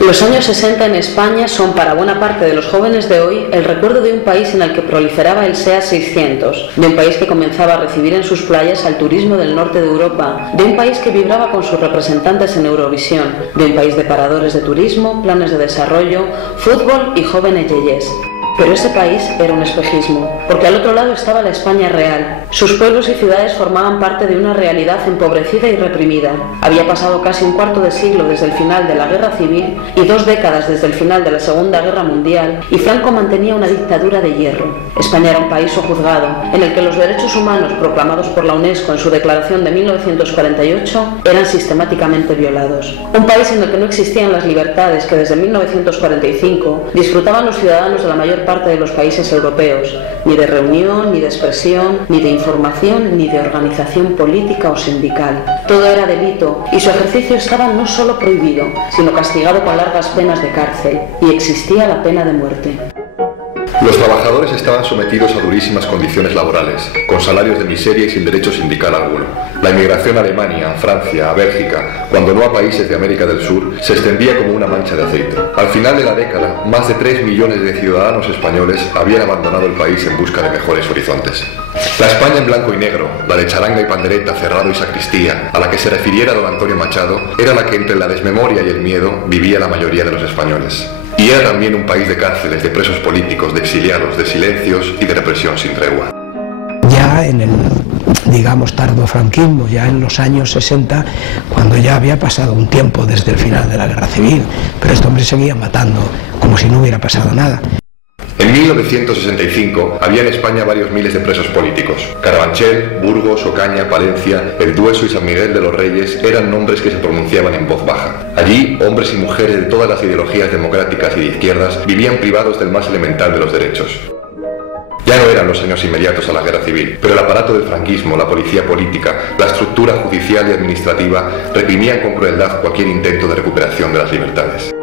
Los años 60 en España son para buena parte de los jóvenes de hoy el recuerdo de un país en el que proliferaba el SEA 600, de un país que comenzaba a recibir en sus playas al turismo del norte de Europa, de un país que vibraba con sus representantes en Eurovisión, de un país de paradores de turismo, planes de desarrollo, fútbol y jóvenes yeyes. Pero ese país era un espejismo, porque al otro lado estaba la España real. Sus pueblos y ciudades formaban parte de una realidad empobrecida y reprimida. Había pasado casi un cuarto de siglo desde el final de la Guerra Civil y 2 décadas desde el final de la Segunda Guerra Mundial, y Franco mantenía una dictadura de hierro. España era un país sojuzgado, en el que los derechos humanos proclamados por la UNESCO en su declaración de 1948 eran sistemáticamente violados. Un país en el que no existían las libertades que desde 1945 disfrutaban los ciudadanos de la mayor parte de los países europeos, ni de reunión, ni de expresión, ni de información, ni de organización política o sindical. Todo era delito y su ejercicio estaba no solo prohibido, sino castigado con largas penas de cárcel, y existía la pena de muerte. Los trabajadores estaban sometidos a durísimas condiciones laborales, con salarios de miseria y sin derecho sindical alguno. La inmigración a Alemania, a Francia, a Bélgica, cuando no a países de América del Sur, se extendía como una mancha de aceite. Al final de la década, más de 3 millones de ciudadanos españoles habían abandonado el país en busca de mejores horizontes. La España en blanco y negro, la de charanga y pandereta, cerrado y sacristía, a la que se refiriera don Antonio Machado, era la que entre la desmemoria y el miedo vivía la mayoría de los españoles. Y era también un país de cárceles, de presos políticos, de exiliados, de silencios y de represión sin tregua. Ya en el, digamos, tardofranquismo, ya en los años 60, cuando ya había pasado un tiempo desde el final de la Guerra Civil, pero este hombre seguía matando como si no hubiera pasado nada. En 1965 había en España varios miles de presos políticos. Carabanchel, Burgos, Ocaña, Palencia, El Dueso y San Miguel de los Reyes eran nombres que se pronunciaban en voz baja. Allí, hombres y mujeres de todas las ideologías democráticas y de izquierdas vivían privados del más elemental de los derechos. Ya no eran los años inmediatos a la guerra civil, pero el aparato del franquismo, la policía política, la estructura judicial y administrativa reprimían con crueldad cualquier intento de recuperación de las libertades.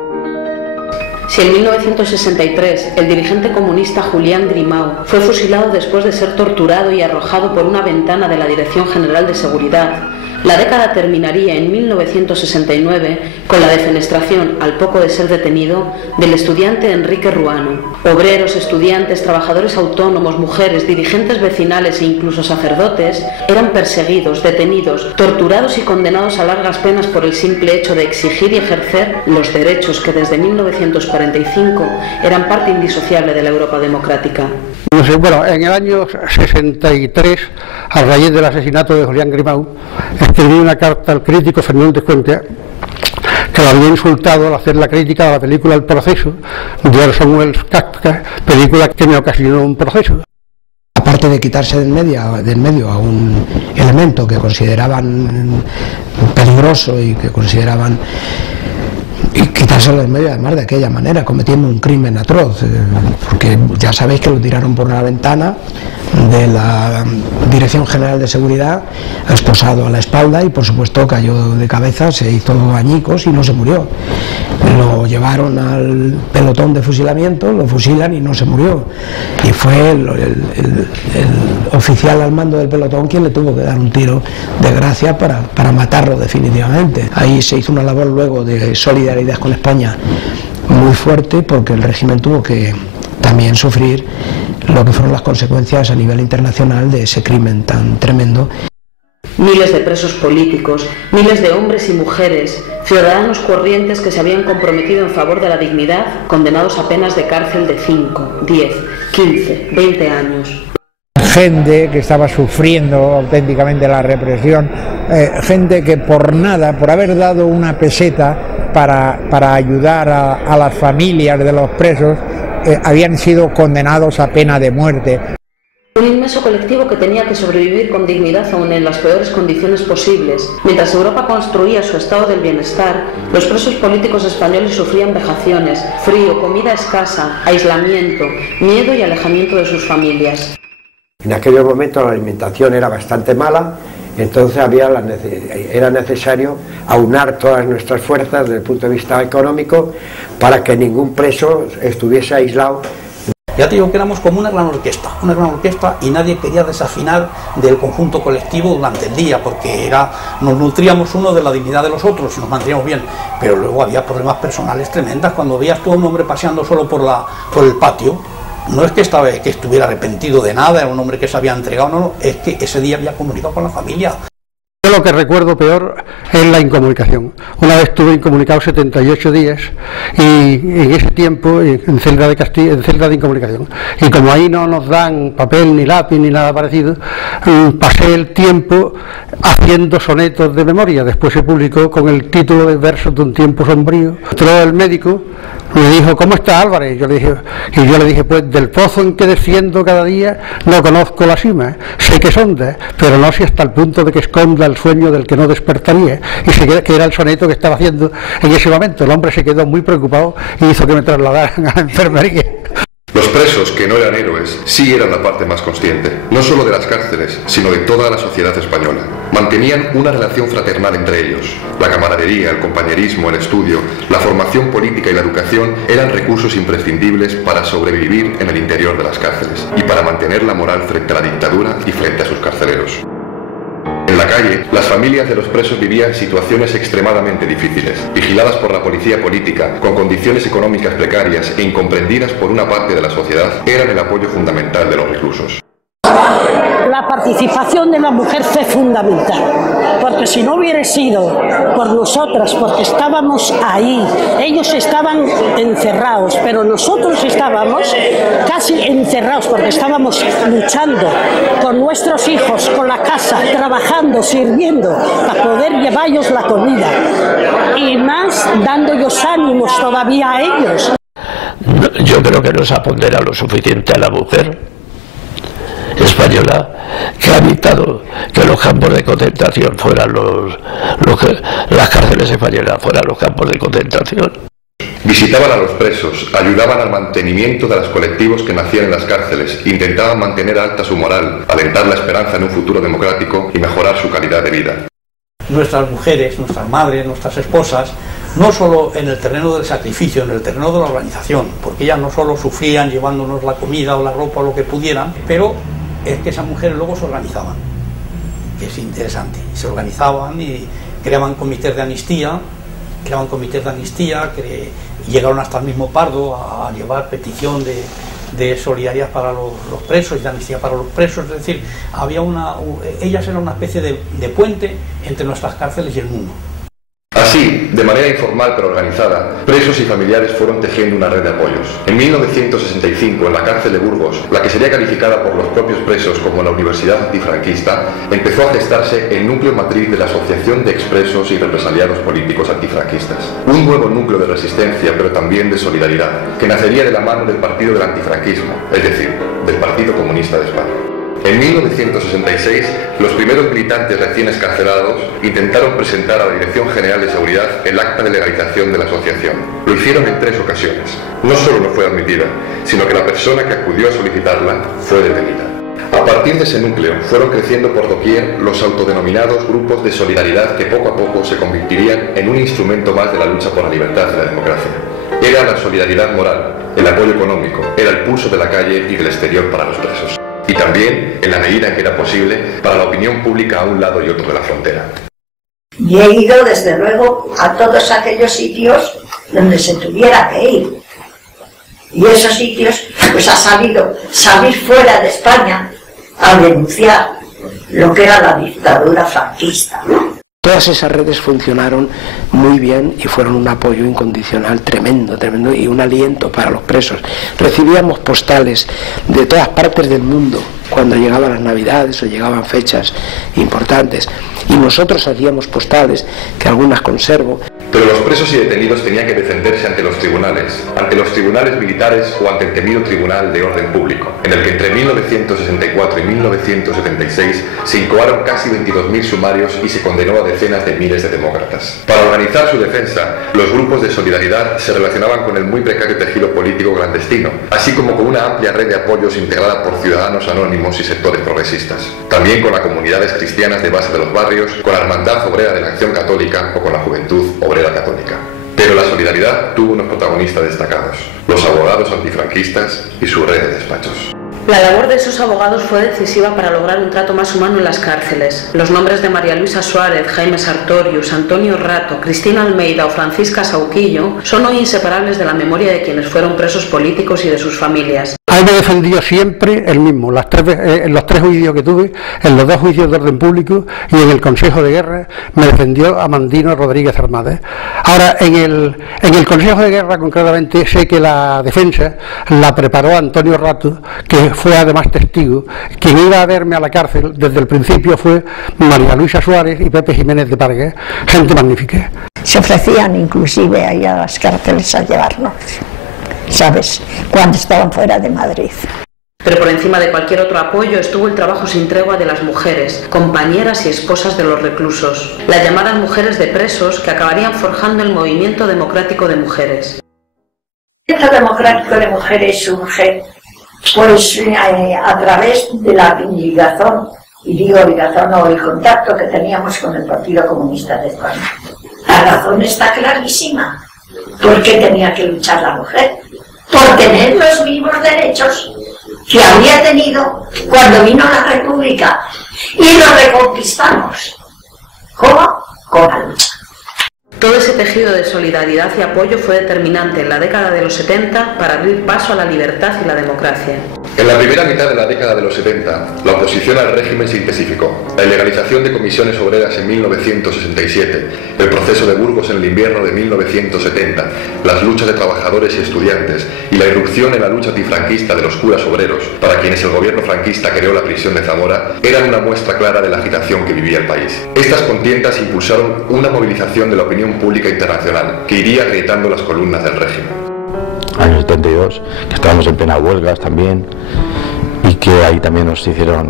Si en 1963 el dirigente comunista Julián Grimau fue fusilado después de ser torturado y arrojado por una ventana de la Dirección General de Seguridad, la década terminaría en 1969 con la defenestración, al poco de ser detenido, del estudiante Enrique Ruano. Obreros, estudiantes, trabajadores autónomos, mujeres, dirigentes vecinales e incluso sacerdotes eran perseguidos, detenidos, torturados y condenados a largas penas por el simple hecho de exigir y ejercer los derechos que desde 1945 eran parte indisociable de la Europa democrática. Bueno, en el año 63, a raíz del asesinato de Julián Grimau, escribí una carta al crítico Fernández Cuenca, que lo había insultado al hacer la crítica a la película El Proceso, de Orson Welles Kafka, película que me ocasionó un proceso. Aparte de quitarse del medio a un elemento que consideraban peligroso y que consideraban... y quitárselo del medio además de aquella manera, cometiendo un crimen atroz, porque ya sabéis que lo tiraron por una ventana de la Dirección General de Seguridad, esposado a la espalda, y por supuesto cayó de cabeza, se hizo añicos y no se murió. Lo llevaron al pelotón de fusilamiento, lo fusilan y no se murió, y fue el oficial al mando del pelotón quien le tuvo que dar un tiro de gracia para matarlo definitivamente. Ahí se hizo una labor luego de solidaridad con España muy fuerte, porque el régimen tuvo que también sufrir lo que fueron las consecuencias a nivel internacional de ese crimen tan tremendo. Miles de presos políticos, miles de hombres y mujeres, ciudadanos corrientes que se habían comprometido en favor de la dignidad, condenados a penas de cárcel de 5, 10, 15, 20 años. Gente que estaba sufriendo auténticamente la represión, gente que por nada, por haber dado una peseta para ayudar a las familias de los presos, habían sido condenados a pena de muerte. Un inmenso colectivo que tenía que sobrevivir con dignidad aún en las peores condiciones posibles. Mientras Europa construía su estado del bienestar, los presos políticos españoles sufrían vejaciones, frío, comida escasa, aislamiento, miedo y alejamiento de sus familias. En aquellos momentos la alimentación era bastante mala, entonces era necesario aunar todas nuestras fuerzas desde el punto de vista económico para que ningún preso estuviese aislado. Ya te digo que éramos como una gran orquesta y nadie quería desafinar del conjunto colectivo durante el día, porque nos nutríamos uno de la dignidad de los otros y nos manteníamos bien, pero luego había problemas personales tremendas. Cuando veías tú a un hombre paseando solo por el patio, no es que estuviera arrepentido de nada, era un hombre que se había entregado, no, es que ese día había comunicado con la familia. Yo lo que recuerdo peor es la incomunicación. Una vez estuve incomunicado 78 días y en ese tiempo en celda de incomunicación. Y como ahí no nos dan papel ni lápiz ni nada parecido, pasé el tiempo haciendo sonetos de memoria. Después se publicó con el título de Versos de un tiempo sombrío. Entró el médico, me dijo: ¿cómo está Álvarez? Y yo le dije: pues del pozo en que desciendo cada día no conozco la cima, sé que es honda, pero no sé hasta el punto de que esconda el sueño del que no despertaría. Y que era el soneto que estaba haciendo en ese momento. El hombre se quedó muy preocupado y hizo que me trasladaran a la enfermería. Los presos, que no eran héroes, sí eran la parte más consciente, no solo de las cárceles, sino de toda la sociedad española. Mantenían una relación fraternal entre ellos. La camaradería, el compañerismo, el estudio, la formación política y la educación eran recursos imprescindibles para sobrevivir en el interior de las cárceles y para mantener la moral frente a la dictadura y frente a sus carceleros. En la calle, las familias de los presos vivían situaciones extremadamente difíciles, vigiladas por la policía política, con condiciones económicas precarias e incomprendidas por una parte de la sociedad, eran el apoyo fundamental de los reclusos. La participación de la mujer fue fundamental, porque si no hubiera sido por nosotras, porque estábamos ahí, ellos estaban encerrados, pero nosotros estábamos casi encerrados, porque estábamos luchando con nuestros hijos, con la casa, trabajando, sirviendo, para poder llevarles la comida, y más dándoles ánimos todavía a ellos. Yo creo que no se apondera lo suficiente a la mujer española, que ha evitado que los campos de concentración fueran las cárceles españolas fueran los campos de concentración. Visitaban a los presos, ayudaban al mantenimiento de los colectivos que nacían en las cárceles, intentaban mantener alta su moral, alentar la esperanza en un futuro democrático y mejorar su calidad de vida. Nuestras mujeres, nuestras madres, nuestras esposas, no solo en el terreno del sacrificio, en el terreno de la organización, porque ellas no solo sufrían llevándonos la comida o la ropa o lo que pudieran, pero es que esas mujeres luego se organizaban, que es interesante, se organizaban y creaban comités de amnistía, que llegaron hasta el mismo Pardo a llevar petición de solidaridad para los presos y de amnistía para los presos. Es decir, ellas eran una especie de puente entre nuestras cárceles y el mundo. Así, de manera informal pero organizada, presos y familiares fueron tejiendo una red de apoyos. En 1965, en la cárcel de Burgos, la que sería calificada por los propios presos como la Universidad Antifranquista, empezó a gestarse el núcleo matriz de la Asociación de Expresos y Represaliados Políticos Antifranquistas. Un nuevo núcleo de resistencia, pero también de solidaridad, que nacería de la mano del Partido del Antifranquismo, es decir, del Partido Comunista de España. En 1966, los primeros militantes recién excarcelados intentaron presentar a la Dirección General de Seguridad el acta de legalización de la asociación. Lo hicieron en 3 ocasiones. No solo no fue admitida, sino que la persona que acudió a solicitarla fue detenida. A partir de ese núcleo fueron creciendo por doquier los autodenominados grupos de solidaridad que poco a poco se convertirían en un instrumento más de la lucha por la libertad y la democracia. Era la solidaridad moral, el apoyo económico, era el pulso de la calle y del exterior para los presos. Y también, en la medida en que era posible, para la opinión pública a un lado y otro de la frontera. Y he ido, desde luego, a todos aquellos sitios donde se tuviera que ir. Y esos sitios, pues ha salir fuera de España a denunciar lo que era la dictadura franquista. Todas esas redes funcionaron muy bien y fueron un apoyo incondicional tremendo, y un aliento para los presos. Recibíamos postales de todas partes del mundo cuando llegaban las Navidades o llegaban fechas importantes, y nosotros hacíamos postales, que algunas conservo. Pero los presos y detenidos tenían que defenderse ante los tribunales militares o ante el temido Tribunal de Orden Público, en el que entre 1964 y 1976 se incoaron casi 22.000 sumarios y se condenó a decenas de miles de demócratas. Para organizar su defensa, los grupos de solidaridad se relacionaban con el muy precario tejido político clandestino, así como con una amplia red de apoyos integrada por ciudadanos anónimos y sectores progresistas. También con las comunidades cristianas de base de los barrios, con la Hermandad Obrera de la Acción Católica o con la Juventud Obrera Católica. Pero la solidaridad tuvo unos protagonistas destacados: los abogados antifranquistas y su red de despachos. La labor de esos abogados fue decisiva para lograr un trato más humano en las cárceles. Los nombres de María Luisa Suárez, Jaime Sartorius, Antonio Rato, Cristina Almeida o Francisca Sauquillo son hoy inseparables de la memoria de quienes fueron presos políticos y de sus familias. A mí me defendió siempre el mismo, en los 3 juicios que tuve, en los 2 juicios de orden público y en el Consejo de Guerra, me defendió Amandino Rodríguez Armada. Ahora, en el Consejo de Guerra, concretamente, sé que la defensa la preparó Antonio Rato, que fue además testigo. Quien iba a verme a la cárcel desde el principio fue María Luisa Suárez y Pepe Jiménez de Parga, gente magnífica. Se ofrecían inclusive ahí a las cárceles a llevarnos, ¿sabes?, cuando estaban fuera de Madrid. Pero por encima de cualquier otro apoyo estuvo el trabajo sin tregua de las mujeres, compañeras y esposas de los reclusos, las llamadas mujeres de presos, que acabarían forjando el movimiento democrático de mujeres. El movimiento democrático de mujeres surge pues a través de la ligazón, y digo ligazón o el contacto que teníamos con el Partido Comunista de España. La razón está clarísima. ¿Por qué tenía que luchar la mujer? Por tener los mismos derechos que había tenido cuando vino la República y lo reconquistamos. ¿Cómo? Con la lucha. Todo ese tejido de solidaridad y apoyo fue determinante en la década de los 70 para abrir paso a la libertad y la democracia. En la primera mitad de la década de los 70, la oposición al régimen se intensificó. La ilegalización de comisiones obreras en 1967, el proceso de Burgos en el invierno de 1970, las luchas de trabajadores y estudiantes y la irrupción en la lucha antifranquista de los curas obreros, para quienes el gobierno franquista creó la prisión de Zamora, eran una muestra clara de la agitación que vivía el país. Estas contiendas impulsaron una movilización de la opinión pública internacional que iría agrietando las columnas del régimen. Año 72, que estábamos en plena huelgas también, y que ahí también nos hicieron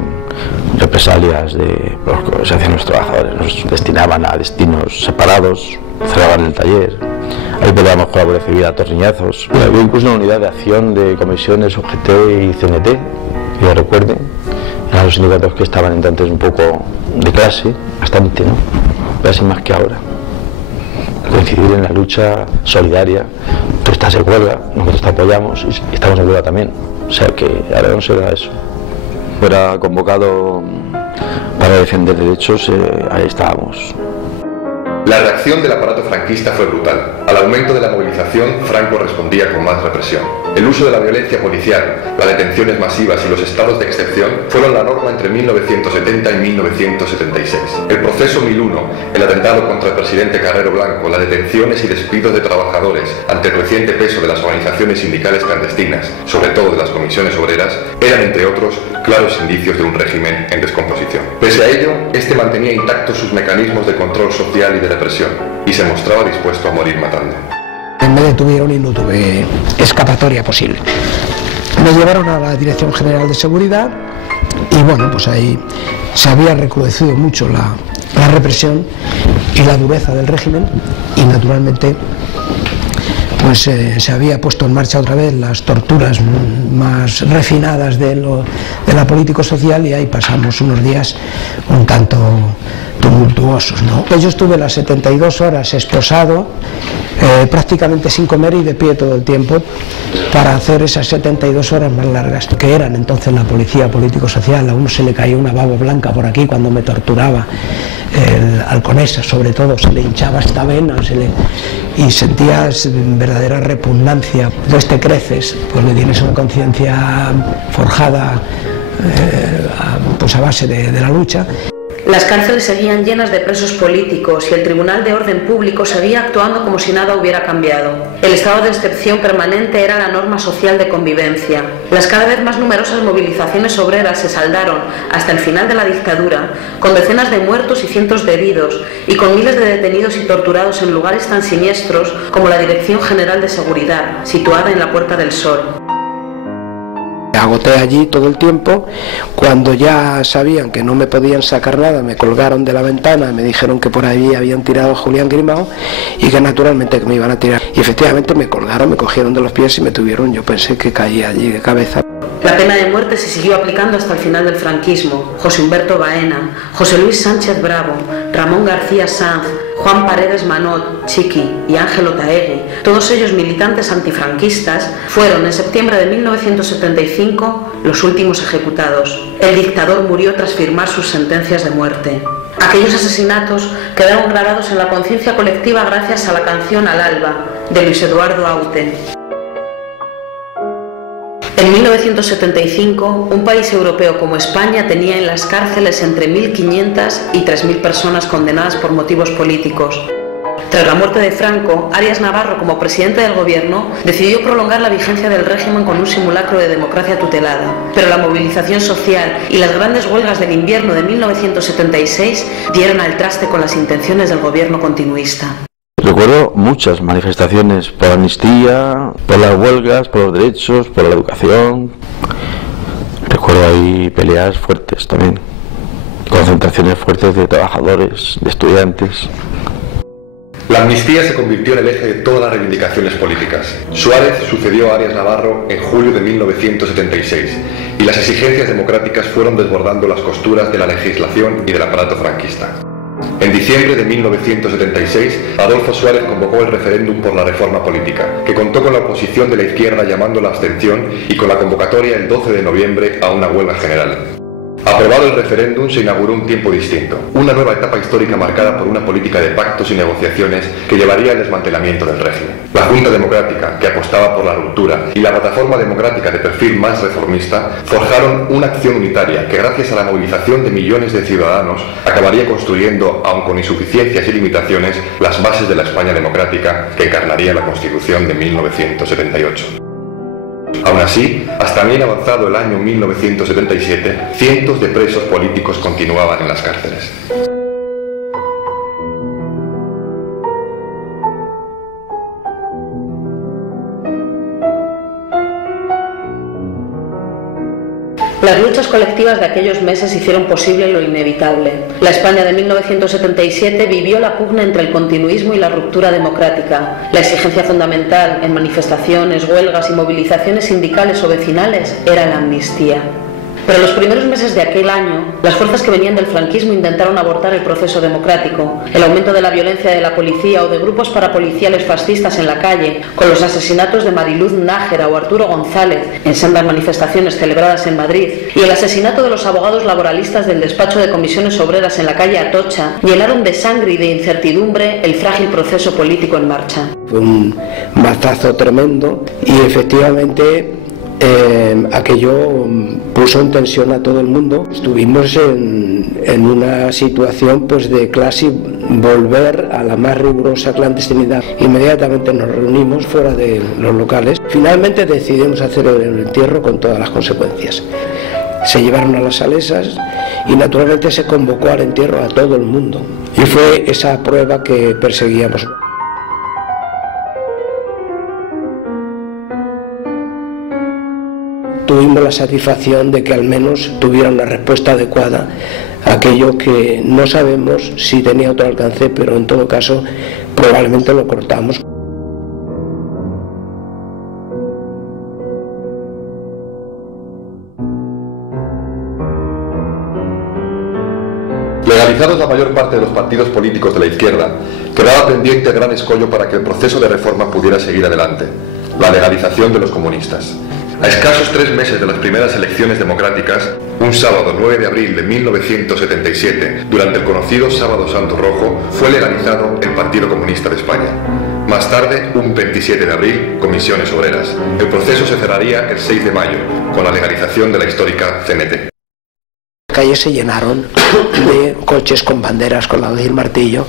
represalias hacia nuestros trabajadores, nos destinaban a destinos separados, cerraban el taller, ahí peleábamos con la Guardia Civil a torriñazos. Había incluso una unidad de acción de comisiones UGT y CNT, que yo recuerden, eran los sindicatos que estaban entonces un poco de clase, bastante, ¿no? Casi más que ahora. Coincidir en la lucha solidaria. Tú estás en huelga, nosotros te apoyamos y estamos en huelga también. O sea que ahora no se da eso. Fuera convocado para defender derechos, ahí estábamos. La reacción del aparato franquista fue brutal. Al aumento de la movilización, Franco respondía con más represión. El uso de la violencia policial, las detenciones masivas y los estados de excepción fueron la norma entre 1970 y 1976. El proceso 1001, el atentado contra el presidente Carrero Blanco, las detenciones y despidos de trabajadores ante el reciente peso de las organizaciones sindicales clandestinas, sobre todo de las comisiones obreras, eran, entre otros, claros indicios de un régimen en descomposición. Pese a ello, este mantenía intactos sus mecanismos de control social y de represión, y se mostraba dispuesto a morir matando. Me detuvieron y no tuve escapatoria posible. Me llevaron a la Dirección General de Seguridad y bueno, pues ahí se había recrudecido mucho la represión y la dureza del régimen y naturalmente pues se había puesto en marcha otra vez las torturas más refinadas de la político-social y ahí pasamos unos días un tanto tumultuosos, ¿no? Yo estuve las 72 horas esposado, prácticamente sin comer y de pie todo el tiempo para hacer esas 72 horas más largas que eran entonces la policía político-social. A uno se le caía una baba blanca por aquí cuando me torturaba, el Alconesa sobre todo, se le hinchaba esta vena y sentías verdadera repugnancia. Después te creces, pues le tienes una conciencia forjada pues a base de la lucha. Las cárceles seguían llenas de presos políticos y el Tribunal de Orden Público seguía actuando como si nada hubiera cambiado. El estado de excepción permanente era la norma social de convivencia. Las cada vez más numerosas movilizaciones obreras se saldaron, hasta el final de la dictadura, con decenas de muertos y cientos de heridos, y con miles de detenidos y torturados en lugares tan siniestros como la Dirección General de Seguridad, situada en la Puerta del Sol. Agoté allí todo el tiempo. Cuando ya sabían que no me podían sacar nada, me colgaron de la ventana, me dijeron que por ahí habían tirado a Julián Grimao y que naturalmente que me iban a tirar. Y efectivamente me colgaron, me cogieron de los pies y me tuvieron, yo pensé que caía allí de cabeza. La pena de muerte se siguió aplicando hasta el final del franquismo. José Humberto Baena, José Luis Sánchez Bravo, Ramón García Sanz, Juan Paredes Manot, Chiqui y Ángel Otaegui, todos ellos militantes antifranquistas, fueron en septiembre de 1975 los últimos ejecutados. El dictador murió tras firmar sus sentencias de muerte. Aquellos asesinatos quedaron grabados en la conciencia colectiva gracias a la canción Al alba, de Luis Eduardo Aute. En 1975, un país europeo como España tenía en las cárceles entre 1.500 y 3.000 personas condenadas por motivos políticos. Tras la muerte de Franco, Arias Navarro, como presidente del gobierno, decidió prolongar la vigencia del régimen con un simulacro de democracia tutelada. Pero la movilización social y las grandes huelgas del invierno de 1976 dieron al traste con las intenciones del gobierno continuista. Recuerdo muchas manifestaciones por la amnistía, por las huelgas, por los derechos, por la educación. Recuerdo ahí peleas fuertes también, concentraciones fuertes de trabajadores, de estudiantes. La amnistía se convirtió en el eje de todas las reivindicaciones políticas. Suárez sucedió a Arias Navarro en julio de 1976 y las exigencias democráticas fueron desbordando las costuras de la legislación y del aparato franquista. En diciembre de 1976, Adolfo Suárez convocó el referéndum por la reforma política, que contó con la oposición de la izquierda llamando a la abstención y con la convocatoria el 12 de noviembre a una huelga general. Aprobado el referéndum, se inauguró un tiempo distinto, una nueva etapa histórica marcada por una política de pactos y negociaciones que llevaría al desmantelamiento del régimen. La Junta Democrática, que apostaba por la ruptura, y la Plataforma Democrática de perfil más reformista, forjaron una acción unitaria que, gracias a la movilización de millones de ciudadanos, acabaría construyendo, aun con insuficiencias y limitaciones, las bases de la España democrática que encarnaría la Constitución de 1978. Aún así, hasta bien avanzado el año 1977, cientos de presos políticos continuaban en las cárceles. Las luchas colectivas de aquellos meses hicieron posible lo inevitable. La España de 1977 vivió la pugna entre el continuismo y la ruptura democrática. La exigencia fundamental en manifestaciones, huelgas y movilizaciones sindicales o vecinales era la amnistía. Pero en los primeros meses de aquel año, las fuerzas que venían del franquismo intentaron abortar el proceso democrático. El aumento de la violencia de la policía o de grupos parapoliciales fascistas en la calle, con los asesinatos de Mariluz Nájera o Arturo González en sendas manifestaciones celebradas en Madrid, y el asesinato de los abogados laboralistas del despacho de comisiones obreras en la calle Atocha, llenaron de sangre y de incertidumbre el frágil proceso político en marcha. Fue un mazazo tremendo y efectivamente aquello puso en tensión a todo el mundo. Estuvimos en una situación pues de casi volver a la más rigurosa clandestinidad. Inmediatamente nos reunimos fuera de los locales. Finalmente decidimos hacer el entierro con todas las consecuencias. Se llevaron a las salesas y naturalmente se convocó al entierro a todo el mundo. Y fue esa prueba que perseguíamos. Tuvimos la satisfacción de que al menos tuviera una respuesta adecuada a aquello que no sabemos si tenía otro alcance, pero en todo caso probablemente lo cortamos. Legalizados la mayor parte de los partidos políticos de la izquierda, quedaba pendiente el gran escollo para que el proceso de reforma pudiera seguir adelante: la legalización de los comunistas. A escasos 3 meses de las primeras elecciones democráticas, un sábado 9 de abril de 1977, durante el conocido Sábado Santo Rojo, fue legalizado el Partido Comunista de España. Más tarde, un 27 de abril, Comisiones Obreras. El proceso se cerraría el 6 de mayo, con la legalización de la histórica CNT. Las calles se llenaron de coches con banderas colgadas y el martillo,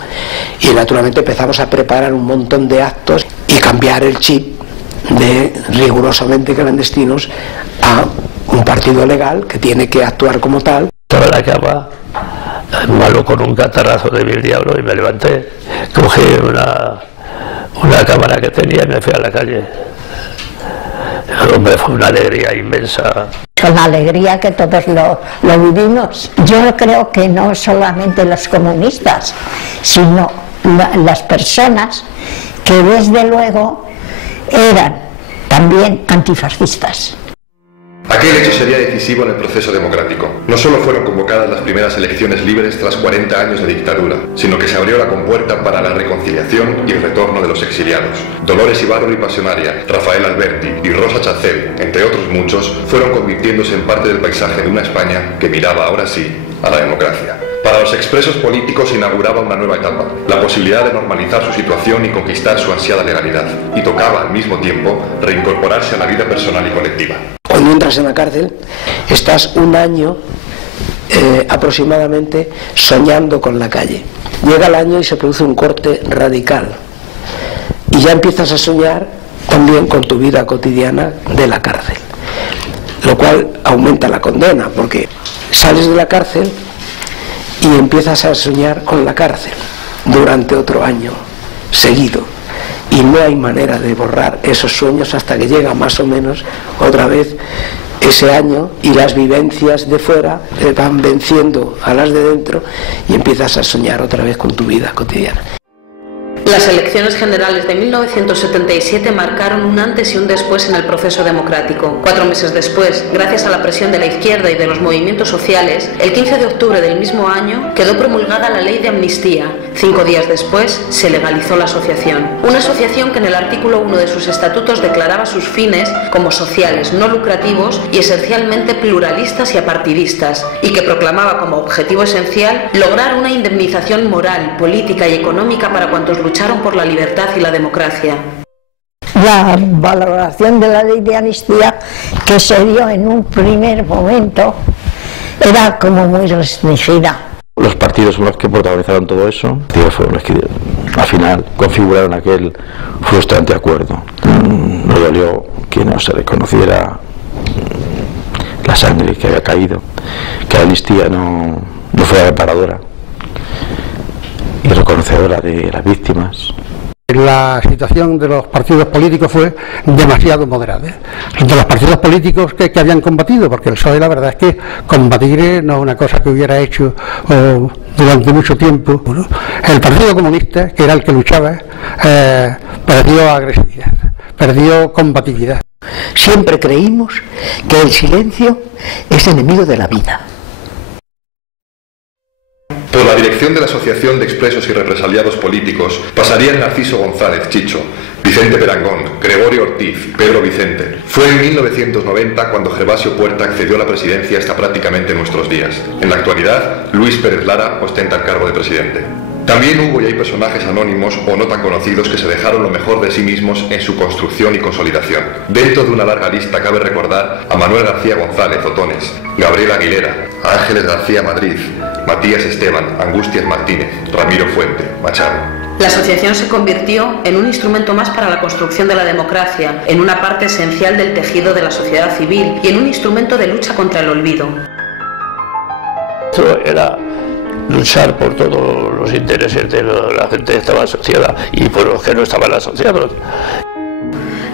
y naturalmente empezamos a preparar un montón de actos y cambiar el chip de rigurosamente clandestinos a un partido legal que tiene que actuar como tal. Estaba en la cama, malo con un catarrazo de mil diablos, y me levanté, cogí una cámara que tenía y me fui a la calle. Hombre, fue una alegría inmensa. Con la alegría que todos lo vivimos. Yo creo que no solamente los comunistas, sino las personas que desde luego eran también antifascistas. Aquel hecho sería decisivo en el proceso democrático. No solo fueron convocadas las primeras elecciones libres tras 40 años de dictadura, sino que se abrió la compuerta para la reconciliación y el retorno de los exiliados. Dolores Ibarro y Pasionaria, Rafael Alberti y Rosa Chacel, entre otros muchos, fueron convirtiéndose en parte del paisaje de una España que miraba ahora sí a la democracia. Para los expresos políticos se inauguraba una nueva etapa, la posibilidad de normalizar su situación y conquistar su ansiada legalidad, y tocaba al mismo tiempo reincorporarse a la vida personal y colectiva. Cuando entras en la cárcel, estás un año aproximadamente soñando con la calle. Llega el año y se produce un corte radical, y ya empiezas a soñar también con tu vida cotidiana de la cárcel, lo cual aumenta la condena, porque sales de la cárcel y empiezas a soñar con la cárcel durante otro año seguido, y no hay manera de borrar esos sueños hasta que llega más o menos otra vez ese año y las vivencias de fuera van venciendo a las de dentro y empiezas a soñar otra vez con tu vida cotidiana. Las elecciones generales de 1977 marcaron un antes y un después en el proceso democrático. 4 meses después, gracias a la presión de la izquierda y de los movimientos sociales, el 15 de octubre del mismo año quedó promulgada la ley de amnistía. 5 días después se legalizó la asociación. Una asociación que en el artículo 1 de sus estatutos declaraba sus fines como sociales, no lucrativos y esencialmente pluralistas y apartidistas, y que proclamaba como objetivo esencial lograr una indemnización moral, política y económica para cuantos lucharon por la libertad y la democracia. La valoración de la ley de amnistía que se dio en un primer momento era como muy restringida. Los partidos son los que protagonizaron todo eso, fueron los que al final configuraron aquel frustrante acuerdo. Nos dolió que no se reconociera la sangre que había caído, que la amnistía no fuera reparadora y reconocedora de las víctimas. La situación de los partidos políticos fue demasiado moderada. De los partidos políticos que habían combatido, porque el PSOE la verdad es que combatir no es una cosa que hubiera hecho durante mucho tiempo, ¿no? El Partido Comunista, que era el que luchaba, perdió agresividad, perdió combatividad. Siempre creímos que el silencio es enemigo de la vida. Por la dirección de la Asociación de Expresos y Represaliados Políticos pasarían Narciso González Chicho, Vicente Perangón, Gregorio Ortiz, Pedro Vicente. Fue en 1990 cuando Gervasio Puerta accedió a la presidencia hasta prácticamente nuestros días. En la actualidad, Luis Pérez Lara ostenta el cargo de presidente. También hubo y hay personajes anónimos o no tan conocidos que se dejaron lo mejor de sí mismos en su construcción y consolidación. Dentro de una larga lista cabe recordar a Manuel García González Otones, Gabriel Aguilera, a Ángeles García Madrid, Matías Esteban, Angustias Martínez, Ramiro Fuente, Machado. La asociación se convirtió en un instrumento más para la construcción de la democracia, en una parte esencial del tejido de la sociedad civil y en un instrumento de lucha contra el olvido. Esto era luchar por todos los intereses de la gente que estaba asociada y por los que no estaban asociados.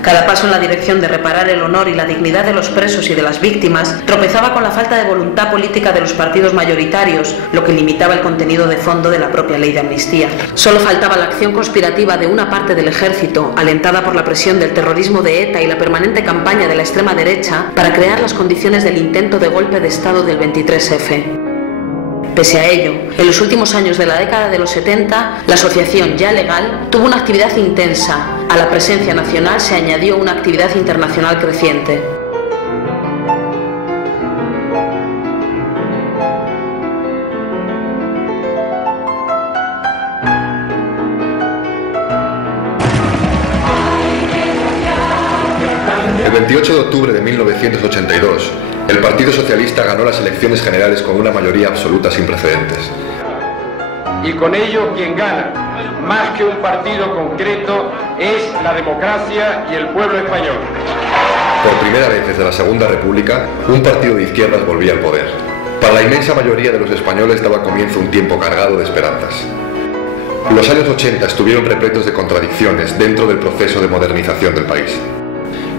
Cada paso en la dirección de reparar el honor y la dignidad de los presos y de las víctimas tropezaba con la falta de voluntad política de los partidos mayoritarios, lo que limitaba el contenido de fondo de la propia ley de amnistía. Solo faltaba la acción conspirativa de una parte del ejército, alentada por la presión del terrorismo de ETA y la permanente campaña de la extrema derecha, para crear las condiciones del intento de golpe de Estado del 23F. Pese a ello, en los últimos años de la década de los 70, la asociación ya legal tuvo una actividad intensa. A la presencia nacional se añadió una actividad internacional creciente. El 28 de octubre de 1982, el Partido Socialista ganó las elecciones generales con una mayoría absoluta sin precedentes. Y con ello quien gana, más que un partido concreto, es la democracia y el pueblo español. Por primera vez desde la Segunda República, un partido de izquierdas volvía al poder. Para la inmensa mayoría de los españoles daba comienzo un tiempo cargado de esperanzas. Los años 80 estuvieron repletos de contradicciones dentro del proceso de modernización del país.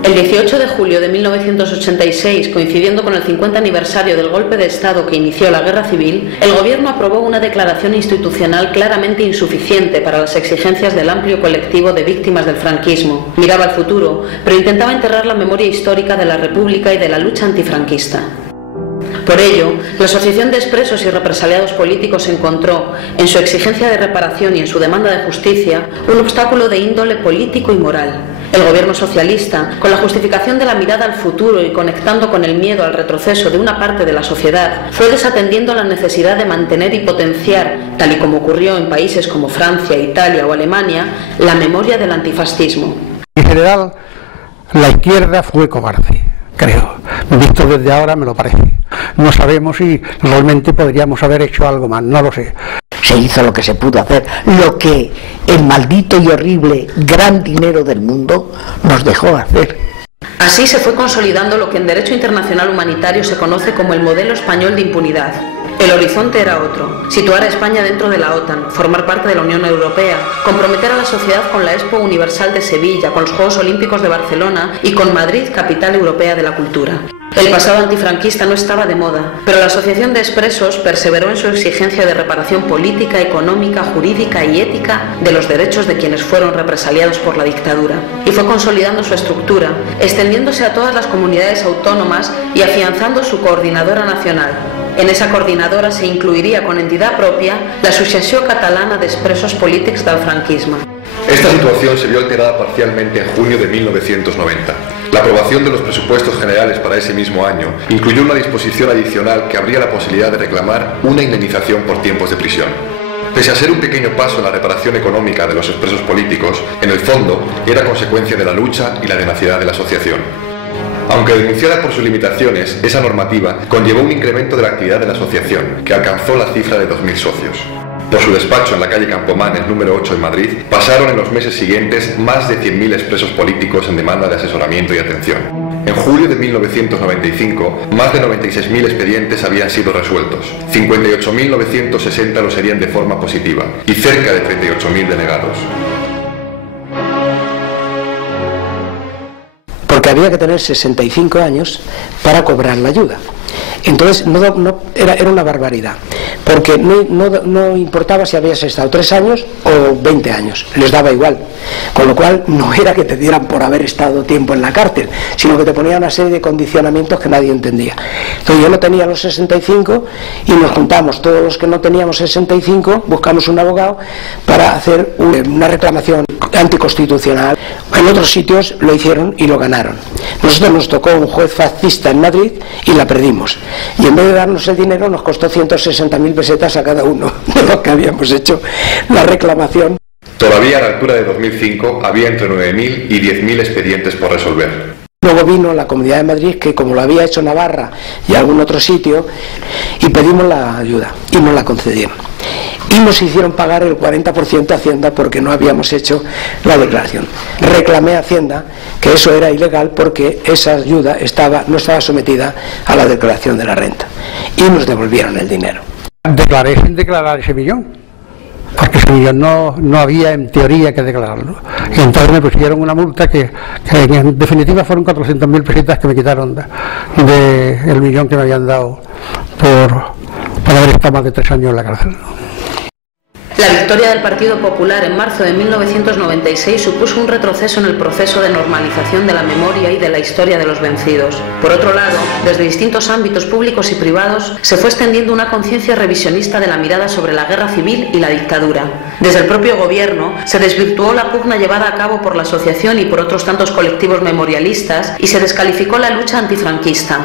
El 18 de julio de 1986, coincidiendo con el 50 aniversario del golpe de Estado que inició la Guerra Civil, el Gobierno aprobó una declaración institucional claramente insuficiente para las exigencias del amplio colectivo de víctimas del franquismo. Miraba al futuro, pero intentaba enterrar la memoria histórica de la República y de la lucha antifranquista. Por ello, la Asociación de Expresos y Represaliados Políticos encontró, en su exigencia de reparación y en su demanda de justicia, un obstáculo de índole político y moral. El gobierno socialista, con la justificación de la mirada al futuro y conectando con el miedo al retroceso de una parte de la sociedad, fue desatendiendo la necesidad de mantener y potenciar, tal y como ocurrió en países como Francia, Italia o Alemania, la memoria del antifascismo. En general, la izquierda fue cobarde, creo. Visto desde ahora me lo parece. No sabemos si realmente podríamos haber hecho algo más, no lo sé. Se hizo lo que se pudo hacer, lo que el maldito y horrible gran dinero del mundo nos dejó hacer. Así se fue consolidando lo que en derecho internacional humanitario se conoce como el modelo español de impunidad. El horizonte era otro: situar a España dentro de la OTAN, formar parte de la Unión Europea, comprometer a la sociedad con la Expo Universal de Sevilla, con los Juegos Olímpicos de Barcelona y con Madrid, capital europea de la cultura. El pasado antifranquista no estaba de moda, pero la Asociación de Expresos perseveró en su exigencia de reparación política, económica, jurídica y ética de los derechos de quienes fueron represaliados por la dictadura. Y fue consolidando su estructura, extendiéndose a todas las comunidades autónomas y afianzando su coordinadora nacional. En esa coordinadora se incluiría con entidad propia la Asociació Catalana d'Expresos Polítics del Franquisme. Esta situación se vio alterada parcialmente en junio de 1990. La aprobación de los presupuestos generales para ese mismo año incluyó una disposición adicional que abría la posibilidad de reclamar una indemnización por tiempos de prisión. Pese a ser un pequeño paso en la reparación económica de los expresos políticos, en el fondo era consecuencia de la lucha y la tenacidad de la asociación. Aunque denunciada por sus limitaciones, esa normativa conllevó un incremento de la actividad de la asociación, que alcanzó la cifra de 2.000 socios. Por su despacho en la calle Campomanes, número 8 en Madrid, pasaron en los meses siguientes más de 100.000 expresos políticos en demanda de asesoramiento y atención. En julio de 1995, más de 96.000 expedientes habían sido resueltos, 58.960 lo serían de forma positiva y cerca de 38.000 denegados. Porque había que tener 65 años para cobrar la ayuda. Entonces era una barbaridad, porque no importaba si habías estado 3 años o 20 años, les daba igual, con lo cual no era que te dieran por haber estado tiempo en la cárcel, sino que te ponían una serie de condicionamientos que nadie entendía. Entonces yo no tenía los 65 y nos juntamos todos los que no teníamos 65, buscamos un abogado para hacer una reclamación anticonstitucional. En otros sitios lo hicieron y lo ganaron. Nosotros nos tocó un juez fascista en Madrid y la perdimos. Y en vez de darnos el dinero nos costó 160.000 pesetas a cada uno de los que habíamos hecho la reclamación. Todavía a la altura de 2005 había entre 9.000 y 10.000 expedientes por resolver. Luego vino la Comunidad de Madrid, que como lo había hecho Navarra y algún otro sitio, y pedimos la ayuda y nos la concedieron. Y nos hicieron pagar el 40% a Hacienda porque no habíamos hecho la declaración. Reclamé a Hacienda que eso era ilegal porque esa ayuda no estaba sometida a la declaración de la renta. Y nos devolvieron el dinero. Declaré sin declarar ese millón, porque ese millón no había en teoría que declararlo. Y entonces me pusieron una multa que en definitiva fueron 400.000 pesetas que me quitaron del millón que me habían dado por haber estado más de 3 años en la cárcel. La victoria del Partido Popular en marzo de 1996 supuso un retroceso en el proceso de normalización de la memoria y de la historia de los vencidos. Por otro lado, desde distintos ámbitos públicos y privados se fue extendiendo una conciencia revisionista de la mirada sobre la guerra civil y la dictadura. Desde el propio gobierno se desvirtuó la pugna llevada a cabo por la asociación y por otros tantos colectivos memorialistas y se descalificó la lucha antifranquista.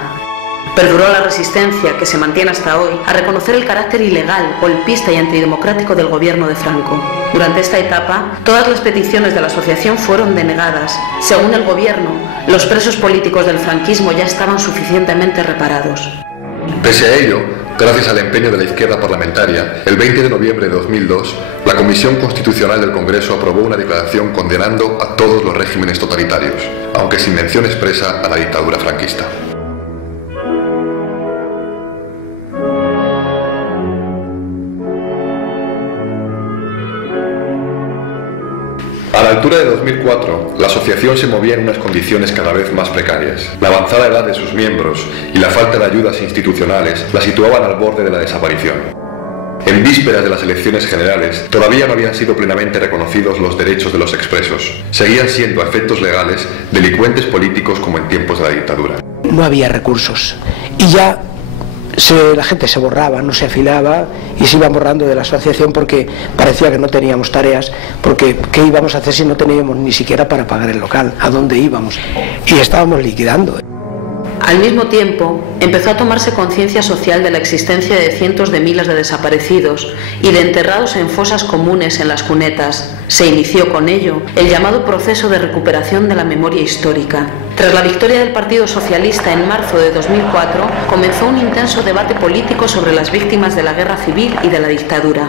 Perduró la resistencia, que se mantiene hasta hoy, a reconocer el carácter ilegal, golpista y antidemocrático del gobierno de Franco. Durante esta etapa, todas las peticiones de la asociación fueron denegadas. Según el gobierno, los presos políticos del franquismo ya estaban suficientemente reparados. Pese a ello, gracias al empeño de la izquierda parlamentaria, el 20 de noviembre de 2002, la Comisión Constitucional del Congreso aprobó una declaración condenando a todos los regímenes totalitarios, aunque sin mención expresa a la dictadura franquista. A la altura de 2004, la asociación se movía en unas condiciones cada vez más precarias. La avanzada edad de sus miembros y la falta de ayudas institucionales la situaban al borde de la desaparición. En vísperas de las elecciones generales, todavía no habían sido plenamente reconocidos los derechos de los expresos. Seguían siendo, a efectos legales, delincuentes políticos como en tiempos de la dictadura. No había recursos y ya la gente se borraba, no se afiliaba y se iban borrando de la asociación porque parecía que no teníamos tareas, porque ¿qué íbamos a hacer si no teníamos ni siquiera para pagar el local? ¿A dónde íbamos? Y estábamos liquidando. Al mismo tiempo, empezó a tomarse conciencia social de la existencia de cientos de miles de desaparecidos y de enterrados en fosas comunes en las cunetas. Se inició con ello el llamado proceso de recuperación de la memoria histórica. Tras la victoria del Partido Socialista en marzo de 2004, comenzó un intenso debate político sobre las víctimas de la guerra civil y de la dictadura.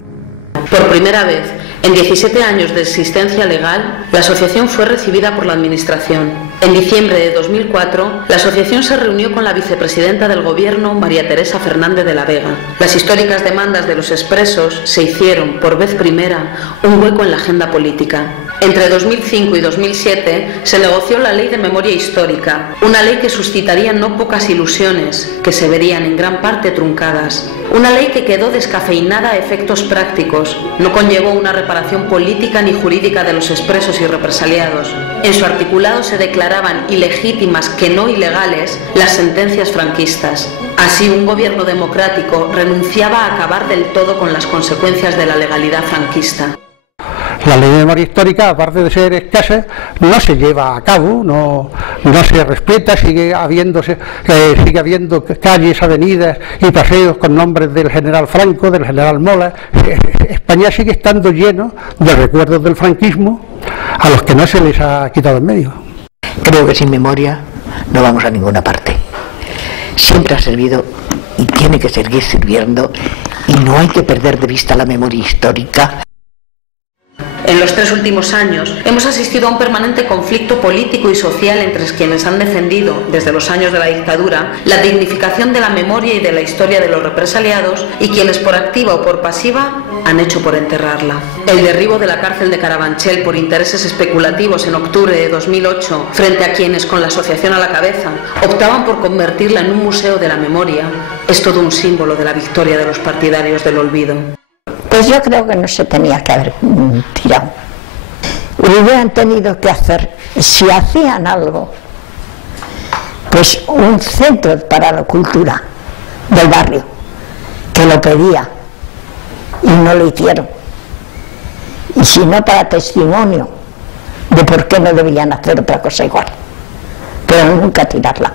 Por primera vez, en 17 años de existencia legal, la asociación fue recibida por la Administración. En diciembre de 2004, la asociación se reunió con la vicepresidenta del Gobierno, María Teresa Fernández de la Vega. Las históricas demandas de los expresos se hicieron, por vez primera, un hueco en la agenda política. Entre 2005 y 2007 se negoció la Ley de Memoria Histórica, una ley que suscitaría no pocas ilusiones, que se verían en gran parte truncadas. Una ley que quedó descafeinada a efectos prácticos, no conllevó una reparación política ni jurídica de los expresos y represaliados. En su articulado se declaraban ilegítimas, que no ilegales, las sentencias franquistas. Así, un gobierno democrático renunciaba a acabar del todo con las consecuencias de la legalidad franquista. La ley de memoria histórica, aparte de ser escasa, no se lleva a cabo, no se respeta, sigue habiendo calles, avenidas y paseos con nombres del general Franco, del general Mola. España sigue estando lleno de recuerdos del franquismo a los que no se les ha quitado en medio. Creo que sin memoria no vamos a ninguna parte. Siempre ha servido y tiene que seguir sirviendo, y no hay que perder de vista la memoria histórica. En los 3 últimos años hemos asistido a un permanente conflicto político y social entre quienes han defendido, desde los años de la dictadura, la dignificación de la memoria y de la historia de los represaliados, y quienes por activa o por pasiva han hecho por enterrarla. El derribo de la cárcel de Carabanchel por intereses especulativos en octubre de 2008, frente a quienes, con la asociación a la cabeza, optaban por convertirla en un museo de la memoria, es todo un símbolo de la victoria de los partidarios del olvido. Pues yo creo que no se tenía que haber tirado. Hubieran tenido que hacer, si hacían algo, pues un centro para la cultura del barrio, que lo pedía, y no lo hicieron. Y si no, para testimonio de por qué no debían hacer otra cosa igual, pero nunca tirarla.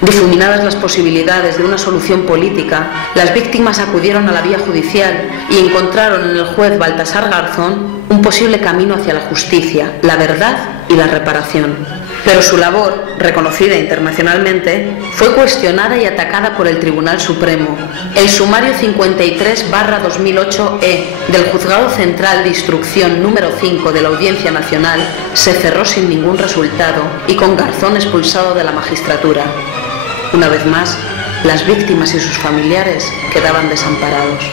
Difuminadas las posibilidades de una solución política, las víctimas acudieron a la vía judicial y encontraron en el juez Baltasar Garzón un posible camino hacia la justicia, la verdad y la reparación. Pero su labor, reconocida internacionalmente, fue cuestionada y atacada por el Tribunal Supremo. El sumario 53/2008-E del Juzgado Central de Instrucción número 5 de la Audiencia Nacional se cerró sin ningún resultado y con Garzón expulsado de la magistratura. Una vez más, las víctimas y sus familiares quedaban desamparados.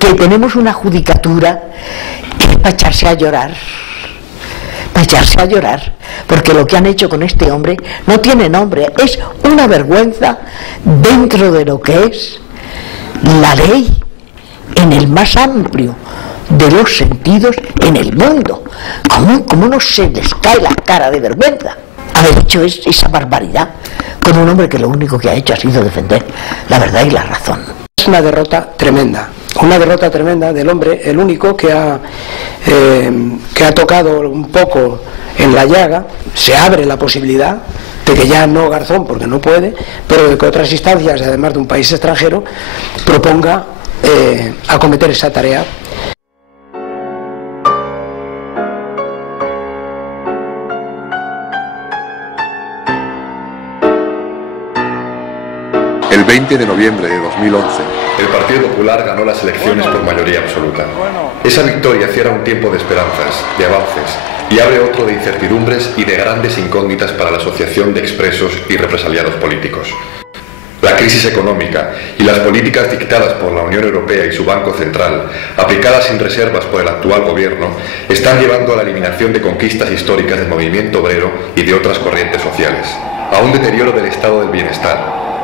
Que tenemos una judicatura que es para echarse a llorar. Para echarse a llorar, porque lo que han hecho con este hombre no tiene nombre, es una vergüenza dentro de lo que es la ley en el más amplio de los sentidos en el mundo. ¿Cómo no se les cae la cara de vergüenza haber hecho esa barbaridad con un hombre que lo único que ha hecho ha sido defender la verdad y la razón? Es una derrota tremenda del hombre, el único que ha tocado un poco en la llaga. Se abre la posibilidad de que ya no Garzón, porque no puede, pero de que otras instancias, además de un país extranjero, proponga acometer esa tarea. El 20 de noviembre de 2011, el Partido Popular ganó las elecciones por mayoría absoluta. Esa victoria cierra un tiempo de esperanzas, de avances, y abre otro de incertidumbres y de grandes incógnitas para la asociación de expresos y represaliados políticos. La crisis económica y las políticas dictadas por la Unión Europea y su Banco Central, aplicadas sin reservas por el actual gobierno, están llevando a la eliminación de conquistas históricas del movimiento obrero y de otras corrientes sociales, a un deterioro del estado del bienestar,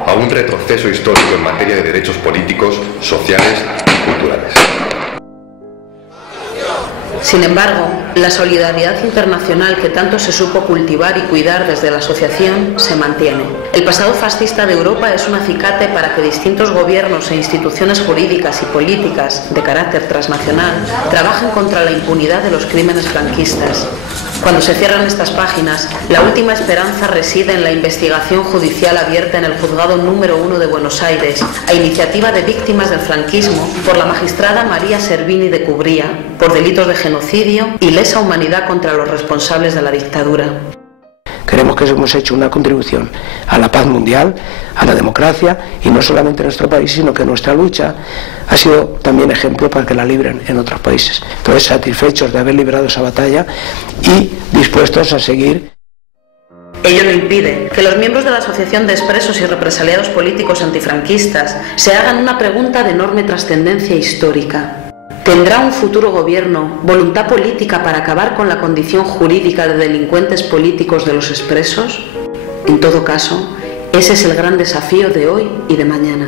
a un retroceso histórico en materia de derechos políticos, sociales y culturales. Sin embargo, la solidaridad internacional que tanto se supo cultivar y cuidar desde la asociación se mantiene. El pasado fascista de Europa es un acicate para que distintos gobiernos e instituciones jurídicas y políticas de carácter transnacional trabajen contra la impunidad de los crímenes franquistas. Cuando se cierran estas páginas, la última esperanza reside en la investigación judicial abierta en el Juzgado número 1 de Buenos Aires, a iniciativa de víctimas del franquismo, por la magistrada María Servini de Cubría, por delitos de genocidio y lesa humanidad contra los responsables de la dictadura. Creemos que hemos hecho una contribución a la paz mundial, a la democracia, y no solamente en nuestro país, sino que nuestra lucha ha sido también ejemplo para que la libren en otros países. Entonces, satisfechos de haber librado esa batalla y dispuestos a seguir. Ello no impide que los miembros de la Asociación de Expresos y Represaliados Políticos Antifranquistas se hagan una pregunta de enorme trascendencia histórica. ¿Tendrá un futuro gobierno voluntad política para acabar con la condición jurídica de delincuentes políticos de los expresos? En todo caso, ese es el gran desafío de hoy y de mañana.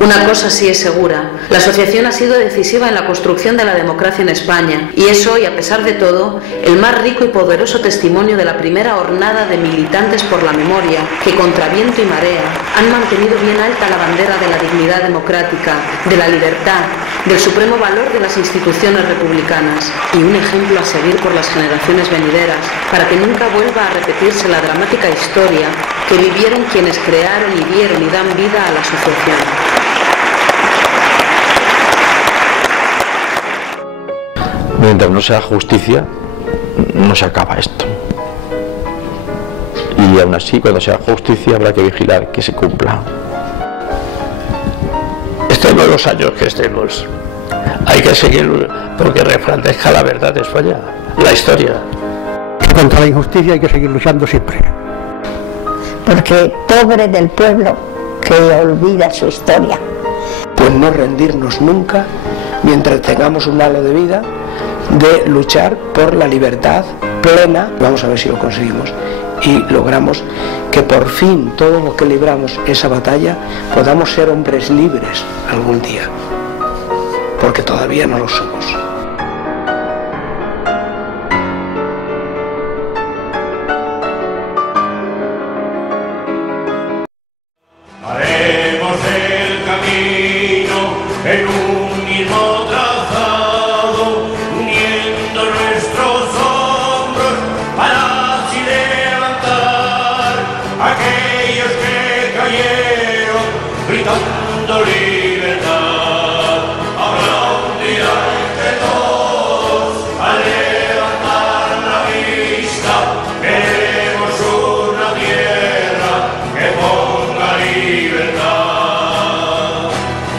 Una cosa sí es segura, la asociación ha sido decisiva en la construcción de la democracia en España y es hoy, a pesar de todo, el más rico y poderoso testimonio de la primera hornada de militantes por la memoria que, contra viento y marea, han mantenido bien alta la bandera de la dignidad democrática, de la libertad, del supremo valor de las instituciones republicanas y un ejemplo a seguir por las generaciones venideras para que nunca vuelva a repetirse la dramática historia que vivieron quienes crearon y dieron y dan vida a la asociación. Mientras no se haga justicia, no se acaba esto. Y aún así, cuando se haga justicia, habrá que vigilar que se cumpla. Estemos los años que estemos. Hay que seguir porque refrandezca la verdad de España, la historia. Contra la injusticia hay que seguir luchando siempre. Porque pobre del pueblo que olvida su historia. Pues no rendirnos nunca mientras tengamos un halo de vida de luchar por la libertad plena. Vamos a ver si lo conseguimos y logramos que por fin todos los que libramos esa batalla podamos ser hombres libres algún día, porque todavía no lo somos. Haremos el camino en un mismo trazado, uniendo nuestros hombros para así levantar a aquellos que cayeron gritando libertad. Habrá un día entre todos al levantar la vista, veremos una tierra que ponga libertad.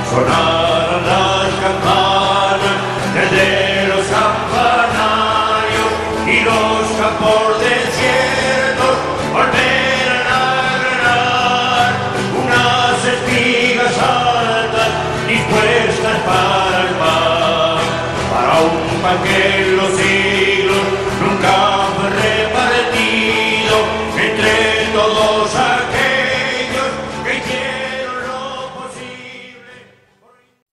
Sonarán las campanas desde los campanarios y los campos desiertos volverán a granar unas espigas altas dispuestas para el pan, para un pan que